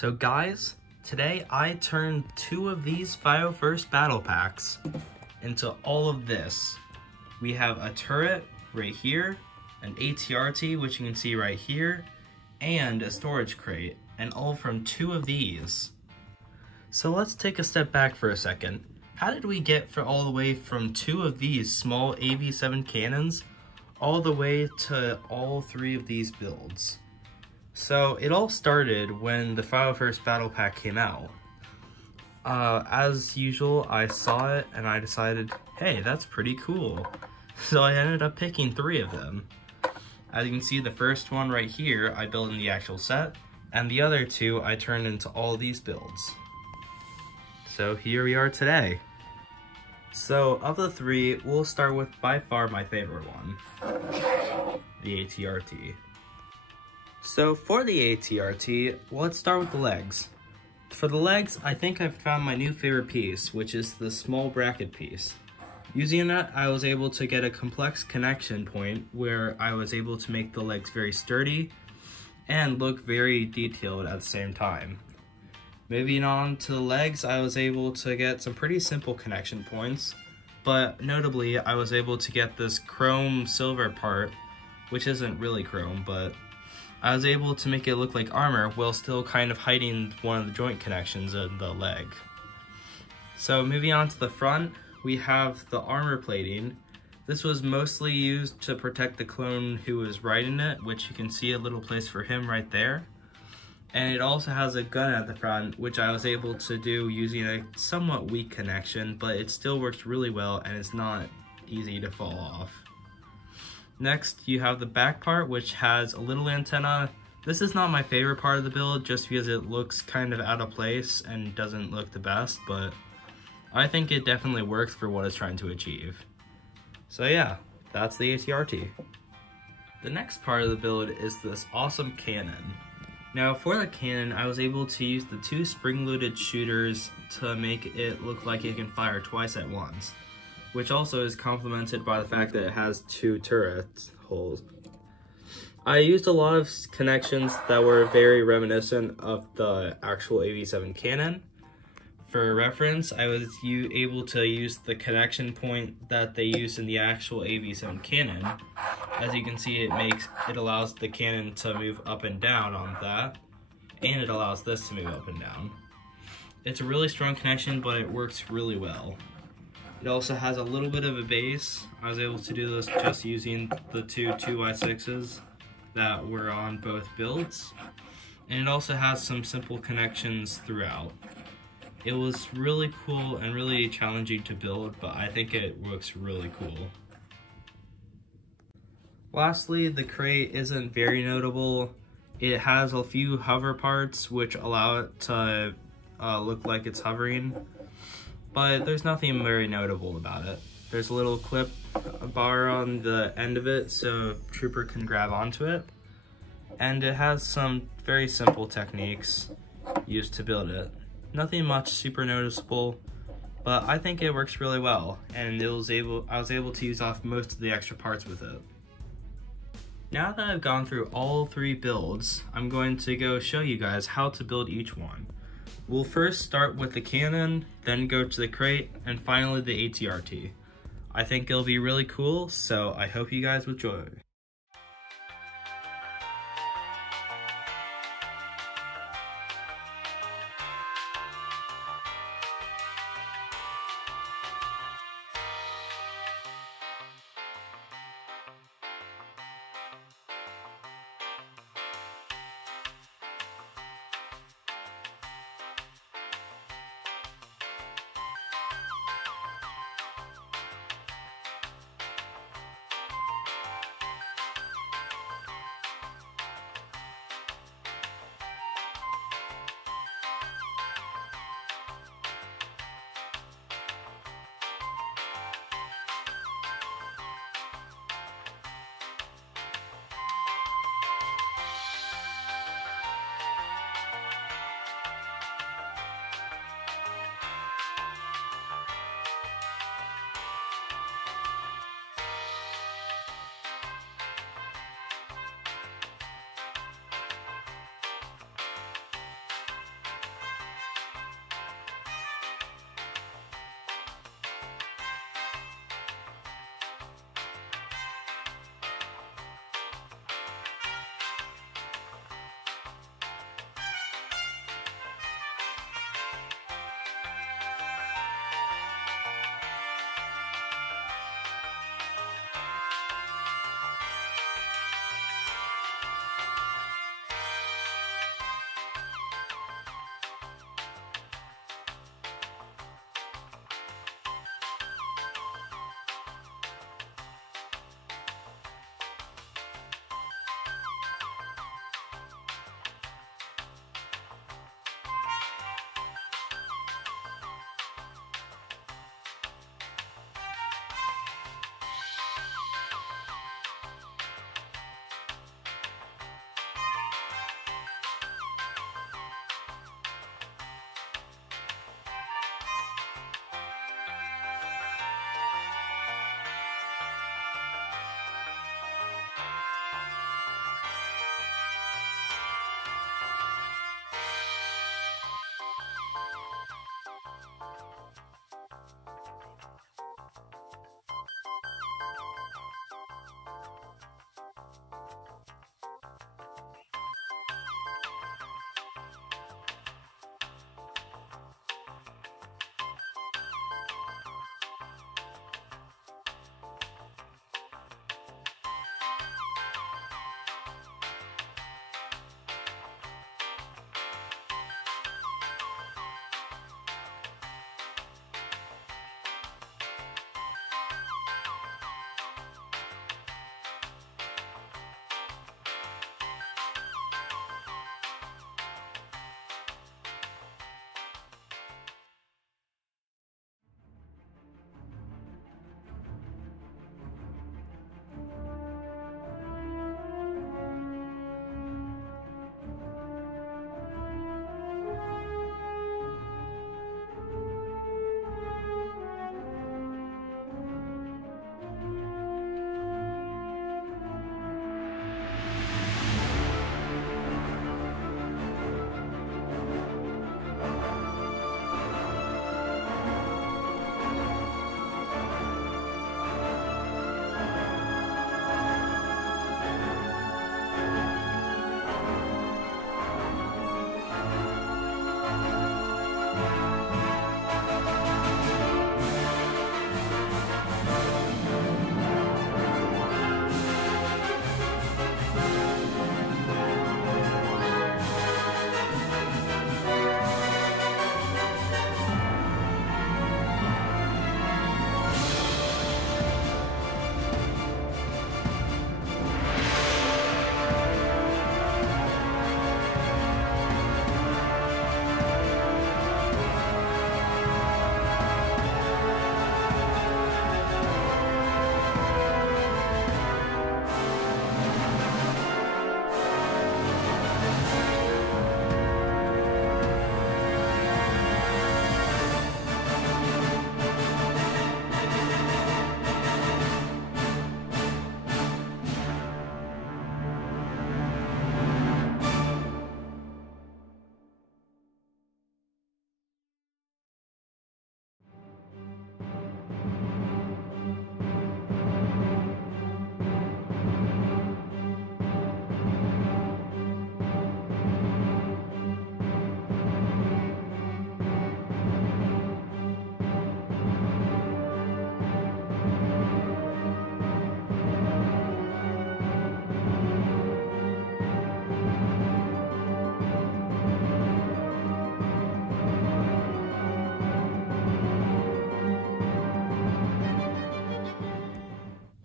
So guys, today I turned 2 of these 501st battle packs into all of this. We have a turret right here, an ATRT which you can see right here, and a storage crate, and all from 2 of these. So let's take a step back for a second. How did we get all the way from 2 of these small AV7 cannons all the way to all 3 of these builds? So it all started when the 501st Battle Pack came out. As usual, I saw it and I decided, hey, that's pretty cool. So I ended up picking 3 of them. As you can see, the first one right here, I built in the actual set, and the other 2 I turned into all these builds. So here we are today. So of the 3, we'll start with by far my favorite one, the ATRT. So for the ATRT, let's start with the legs. For the legs, I think I've found my new favorite piece, which is the small bracket piece. Using that, I was able to get a complex connection point where I was able to make the legs very sturdy and look very detailed at the same time. Moving on to the legs, I was able to get some pretty simple connection points, but notably, I was able to get this chrome silver part, which isn't really chrome, but I was able to make it look like armor while still kind of hiding one of the joint connections in the leg. So moving on to the front, we have the armor plating. This was mostly used to protect the clone who was riding it, which you can see a little place for him right there. And it also has a gun at the front, which I was able to do using a somewhat weak connection, but it still works really well and it's not easy to fall off. Next, you have the back part, which has a little antenna. This is not my favorite part of the build just because it looks kind of out of place and doesn't look the best, but I think it definitely works for what it's trying to achieve. So yeah, that's the ATRT. The next part of the build is this awesome cannon. Now for the cannon, I was able to use the 2 spring-loaded shooters to make it look like it can fire twice at once, which also is complemented by the fact that it has 2 turret holes. I used a lot of connections that were very reminiscent of the actual AV7 cannon. For reference, I was able to use the connection point that they used in the actual AV7 cannon. As you can see, it allows the cannon to move up and down on that, and it allows this to move up and down. It's a really strong connection, but it works really well. It also has a little bit of a base. I was able to do this just using the 2 2x6s that were on both builds. And it also has some simple connections throughout. It was really cool and really challenging to build, but I think it looks really cool. Lastly, the crate isn't very notable. It has a few hover parts which allow it to look like it's hovering, but there's nothing very notable about it. There's a little clip bar on the end of it so a trooper can grab onto it, and it has some very simple techniques used to build it. Nothing much super noticeable, but I think it works really well, and I was able to use off most of the extra parts with it. Now that I've gone through all 3 builds, I'm going to go show you guys how to build each one. We'll first start with the cannon, then go to the crate, and finally the ATRT. I think it'll be really cool, so I hope you guys enjoy.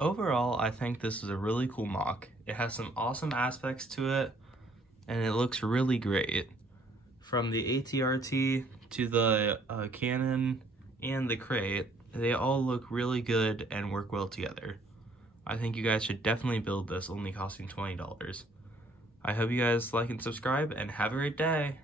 overall, I think this is a really cool MOC. It has some awesome aspects to it, and it looks really great. From the ATRT to the cannon and the crate, they all look really good and work well together. I think you guys should definitely build this, only costing $20. I hope you guys like and subscribe, and have a great day!